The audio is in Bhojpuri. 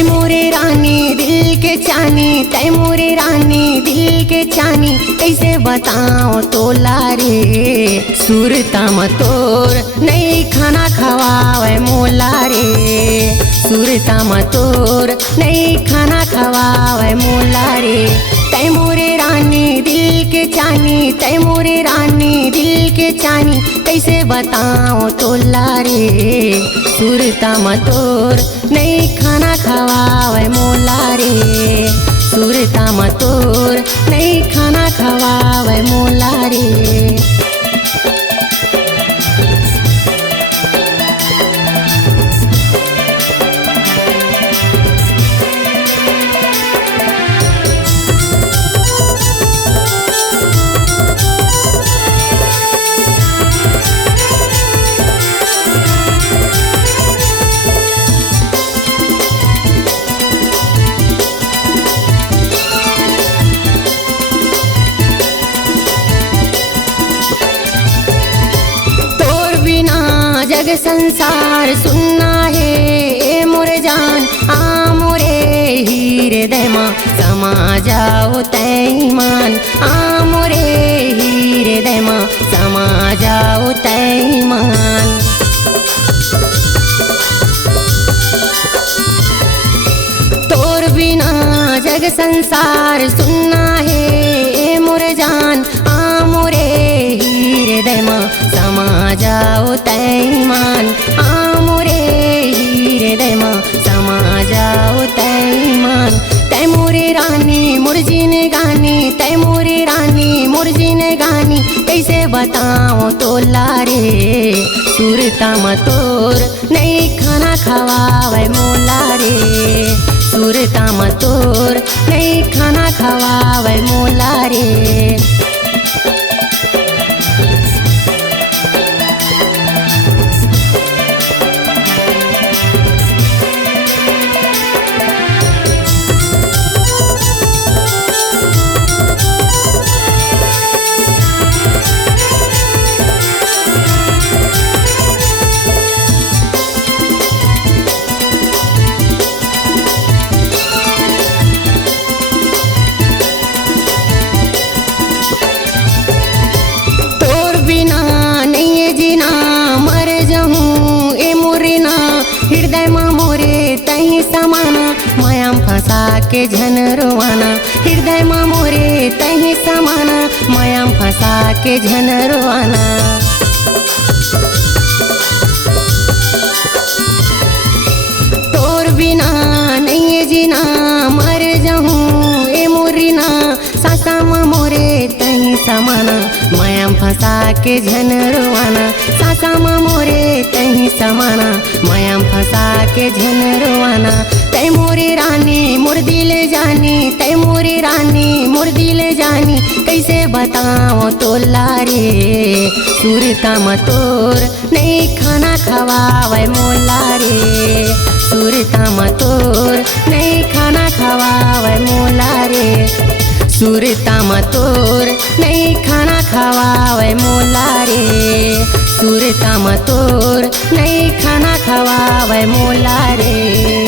तै मोरे रानी दिल के चानी, तै मोरे रानी दिल के चानी, कैसे बताओ तोला रे। सुरता मतोर नहीं खाना खवावे मोला रे, सुरता मतोर नहीं खाना खवावे मोला रे। तै मोरे रानी दिल के चानी, तै मोरे रानी दिल के चानी, कैसे बताओ तोला रे। सुरता मतोर नहीं खाना खवावे मोला रे, सुरता मतोर नहीं खाना खवावे मोला रे। जग संसार सुनना है ए मोरे जान, आ मोरे हृदय मां समा जाओ तैमान, आ मोरे हृदय मां समा जाओ तैमान। तोर बिना जग संसार सुनना है ए मोरे जान, आ मोरे हृदय मां समा जाओ तैमान, आ मोरे हृदय मां समा जाओ तैमान। तै मोरे रानी मुरजिन गानी, तै मोरे रानी मुरजिन गानी, कैसे बताओ तोला रे। सुरता मतोर नहीं खाना खवावे मोला रे, सुरता मतोर नहीं खाना खवावे मोला रे। हृदय मां मोरे तही समाना, मायाम फंसा के झन रोवाना, हृदय मां मोरे तही समाना, मायाम फंसा के झन रोवाना। तोर बिना नहीं जीना मर जाऊं ए मोरीना, सासा मां मोरे तही समाना, मायाम फंसा के झन रोवाना, सासा मां मोरे तही समाना, मायाम फंसा के झन रोवाना। तै मोरे रानी मोर दिल जानी, तै मोरे रानी मोर दिल जानी, कैसे बताओ तोला रे। सुरता मतोर नहीं खाना खवावे मोला रे, सुरता मतोर नहीं खाना खवावे मोला रे, सुरता मतोर नहीं खाना खवावे मोला रे, सुरता मतोर नहीं खाना खवावे मोला रे।